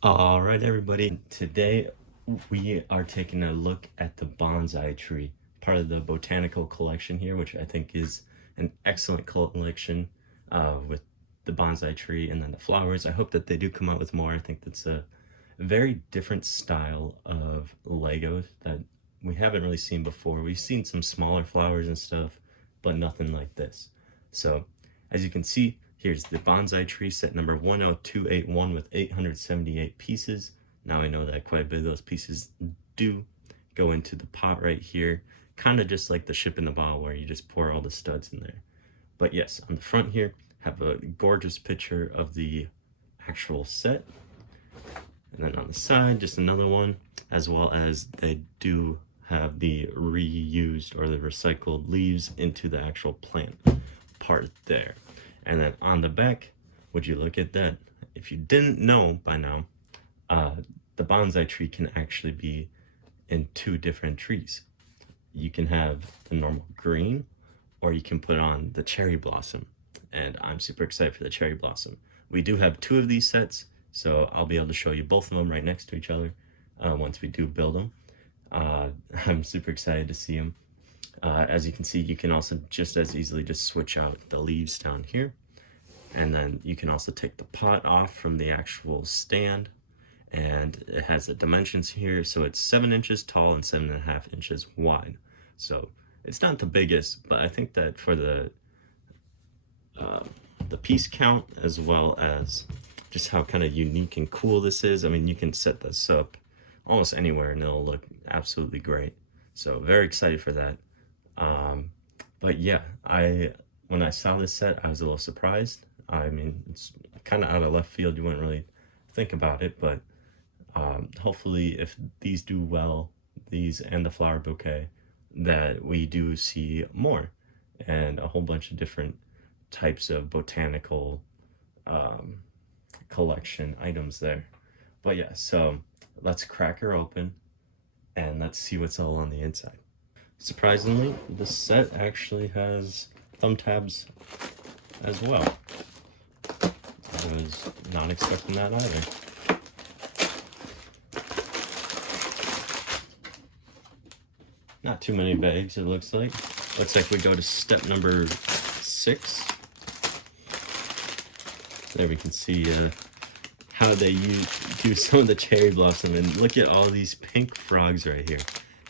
All right, everybody. Today we are taking a look at the bonsai tree, part of the botanical collection here, which I think is an excellent collection with the bonsai tree and then the flowers. I hope that they do come out with more. I think that's a very different style of Legos that we haven't really seen before. We've seen some smaller flowers and stuff, but nothing like this. So as you can see, here's the bonsai tree set number 10281 with 878 pieces. Now I know that quite a bit of those pieces do go into the pot right here, kind of just like the ship in the bottle where you just pour all the studs in there. But yes, on the front here, have a gorgeous picture of the actual set. And then on the side, just another one, as well as they do have the reused or the recycled leaves into the actual plant part there. And then on the back, would you look at that? If you didn't know by now, the bonsai tree can actually be in two different trees. You can have the normal green, or you can put on the cherry blossom. And I'm super excited for the cherry blossom. We do have two of these sets, so I'll be able to show you both of them right next to each other once we do build them. I'm super excited to see them. As you can see, you can also just as easily just switch out the leaves down here. And then you can also take the pot off from the actual stand. And it has the dimensions here. So it's 7 inches tall and 7.5 inches wide. So it's not the biggest, but I think that for the piece count, as well as just how kind of unique and cool this is. I mean, you can set this up almost anywhere and it'll look absolutely great. So very excited for that. But yeah, when I saw this set, I was a little surprised. I mean, it's kind of out of left field. You wouldn't really think about it, but hopefully if these do well, these and the flower bouquet, that we do see more and a whole bunch of different types of botanical collection items there. But yeah, so let's crack her open and let's see what's all on the inside. Surprisingly, the set actually has thumb tabs as well. I was not expecting that either. Not too many bags, it looks like. Looks like we go to step number 6. There we can see how they do some of the cherry blossom. And look at all these pink frogs right here.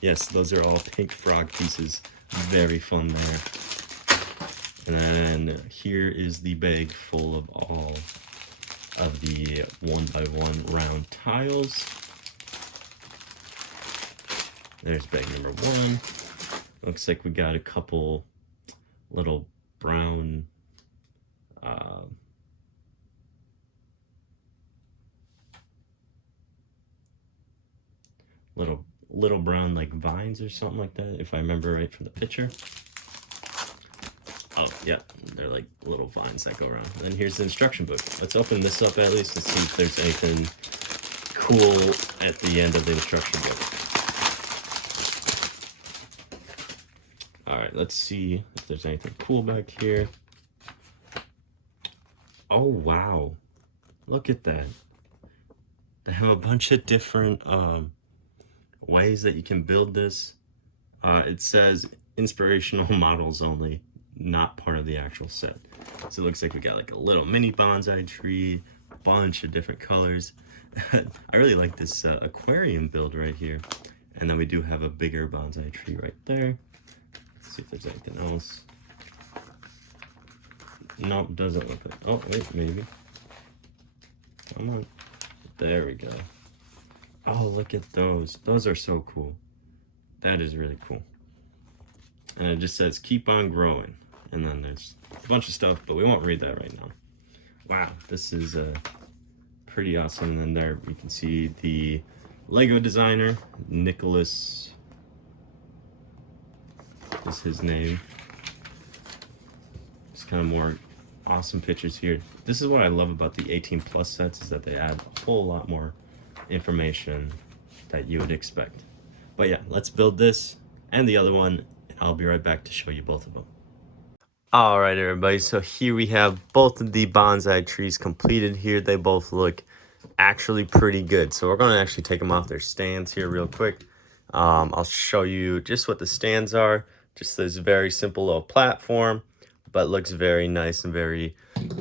Yes, those are all pink frog pieces. Very fun there. And then here is the bag full of all of the 1x1 round tiles. There's bag number 1. Looks like we got a couple little brown little brown like vines or something like that, if I remember right from the picture. Oh yeah, they're like little vines that go around. And then here's the instruction book. Let's open this up at least and see if there's anything cool at the end of the instruction book. All right, let's see if there's anything cool back here. Oh wow, look at that. They have a bunch of different ways that you can build this. It says inspirational models only, not part of the actual set. So it looks like we got like a little mini bonsai tree, a bunch of different colors. I really like this aquarium build right here. And then we do have a bigger bonsai tree right there. Let's see if there's anything else. Nope, doesn't look like. Oh wait, maybe. Come on. There we go. Oh, look at those. Those are so cool. That is really cool. And it just says, keep on growing. And then there's a bunch of stuff, but we won't read that right now. Wow, this is pretty awesome. And then there we can see the Lego designer, Nicholas is his name. Just kind of more awesome pictures here. This is what I love about the 18+ sets, is that they add a whole lot more information that you would expect. But yeah, let's build this and the other one, and I'll be right back to show you both of them. All right, everybody, so here we have both of the bonsai trees completed here. They both look actually pretty good. So we're going to actually take them off their stands here real quick. I'll show you just what the stands are. Just this very simple little platform, but looks very nice and very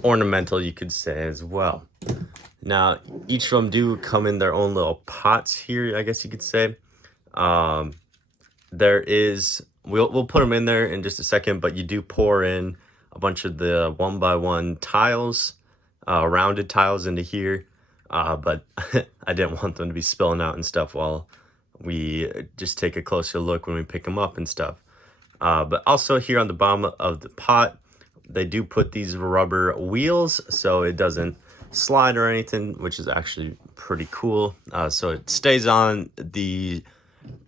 ornamental, you could say, as well. Now, each of them do come in their own little pots here, I guess you could say. There is, we'll put them in there in just a second, but you do pour in a bunch of the 1x1 tiles, rounded tiles into here. But I didn't want them to be spilling out and stuff while we just take a closer look when we pick them up and stuff. But also here on the bottom of the pot, they do put these rubber wheels so it doesn't slide or anything, which is actually pretty cool. So it stays on the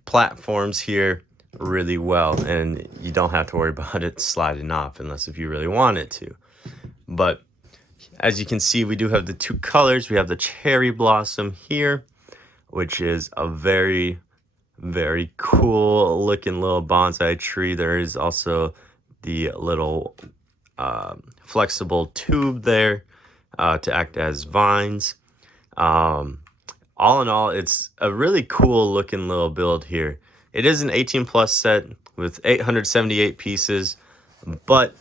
platforms here really well, and you don't have to worry about it sliding off unless if you really want it to. But as you can see, we do have the two colors. We have the cherry blossom here, which is a very, very cool looking little bonsai tree. There is also the little flexible tube there to act as vines. All in all, it's a really cool looking little build here. It is an 18 plus set with 878 pieces, but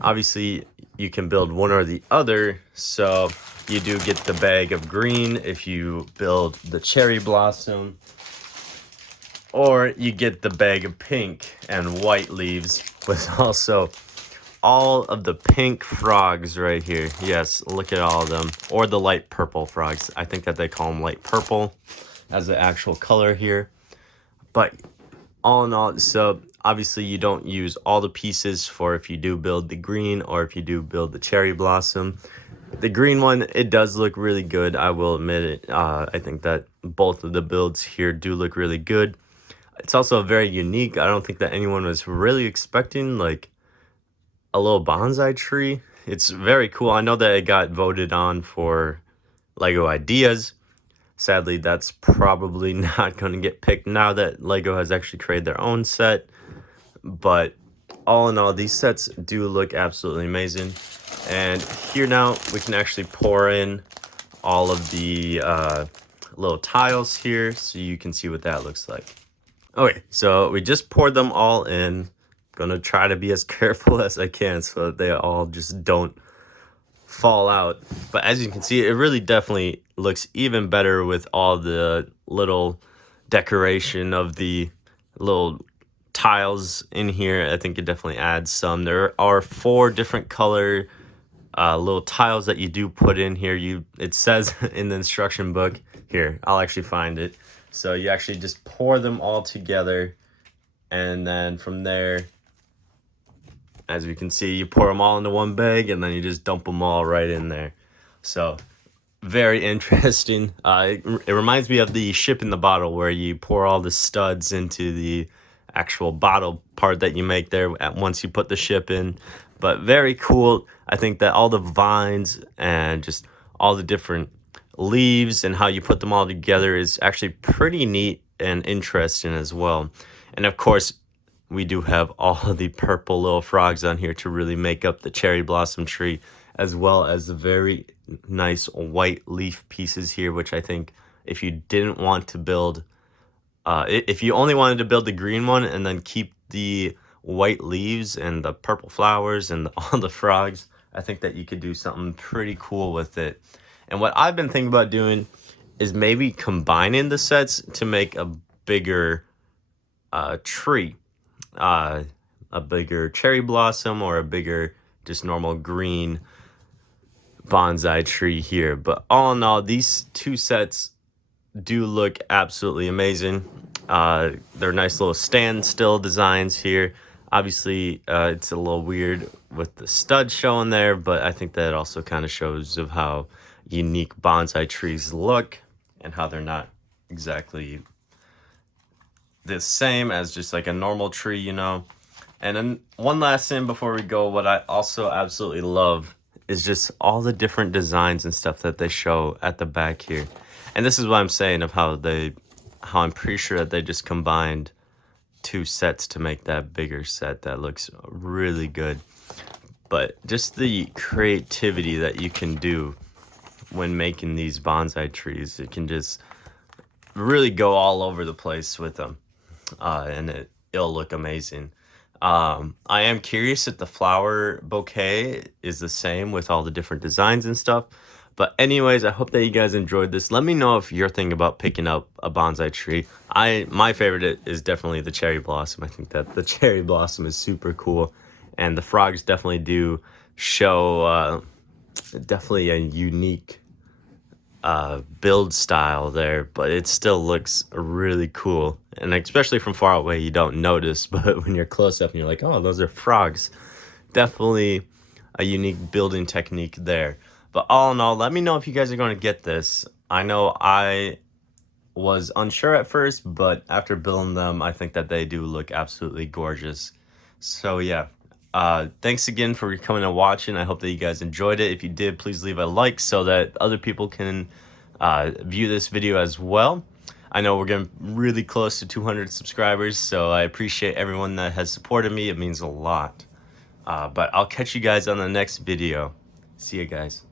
obviously you can build one or the other. So you do get the bag of green if you build the cherry blossom, or you get the bag of pink and white leaves with also all of the pink frogs right here. Yes, look at all of them. Or the light purple frogs. I think that they call them light purple as the actual color here. But all in all, so obviously you don't use all the pieces for if you do build the green or if you do build the cherry blossom. The green one, it does look really good. I will admit it. I think that both of the builds here do look really good. It's also very unique. I don't think that anyone was really expecting like a little bonsai tree. It's very cool. I know that it got voted on for Lego Ideas. Sadly, that's probably not going to get picked now that Lego has actually created their own set. But all in all, these sets do look absolutely amazing. And here now, we can actually pour in all of the little tiles here so you can see what that looks like. Okay, so we just poured them all in. Gonna try to be as careful as I can so that they all just don't fall out. But as you can see, it really definitely looks even better with all the little decoration of the little tiles in here. I think it definitely adds some. There are 4 different color little tiles that you do put in here. It says in the instruction book here, I'll actually find it. So you actually just pour them all together, and then from there, as we can see, you pour them all into one bag and then you just dump them all right in there. So very interesting. It reminds me of the ship in the bottle where you pour all the studs into the actual bottle part that you make there once you put the ship in. But very cool. I think that all the vines and just all the different leaves and how you put them all together is actually pretty neat and interesting as well. And of course, we do have all of the purple little frogs on here to really make up the cherry blossom tree, as well as the very nice white leaf pieces here, which I think if you didn't want to build, if you only wanted to build the green one and then keep the white leaves and the purple flowers and all the frogs, I think that you could do something pretty cool with it. And what I've been thinking about doing is maybe combining the sets to make a bigger tree. A bigger cherry blossom or a bigger just normal green bonsai tree here. But all in all, these 2 sets do look absolutely amazing. They're nice little standstill designs here. Obviously, it's a little weird with the stud showing there, but I think that also kind of shows of how unique bonsai trees look and how they're not exactly the same as just like a normal tree, you know. And then one last thing before we go, what I also absolutely love is just all the different designs and stuff that they show at the back here. And this is what I'm saying of how I'm pretty sure that they just combined 2 sets to make that bigger set that looks really good. But just the creativity that you can do when making these bonsai trees. It can just really go all over the place with them, and it'll look amazing. I am curious if the flower bouquet is the same with all the different designs and stuff. But anyways, I hope that you guys enjoyed this. Let me know if you're thinking about picking up a bonsai tree. My favorite is definitely the cherry blossom. I think that the cherry blossom is super cool, and the frogs definitely do show definitely a unique build style there, but it still looks really cool. And especially from far away, you don't notice, but when you're close up and you're like, oh, those are frogs. Definitely a unique building technique there. But all in all, let me know if you guys are going to get this. I know I was unsure at first, but after building them, I think that they do look absolutely gorgeous. So yeah, thanks again for coming and watching. I hope that you guys enjoyed it. If you did, please leave a like so that other people can view this video as well. I know we're getting really close to 200 subscribers, so I appreciate everyone that has supported me. It means a lot. But I'll catch you guys on the next video. See you guys.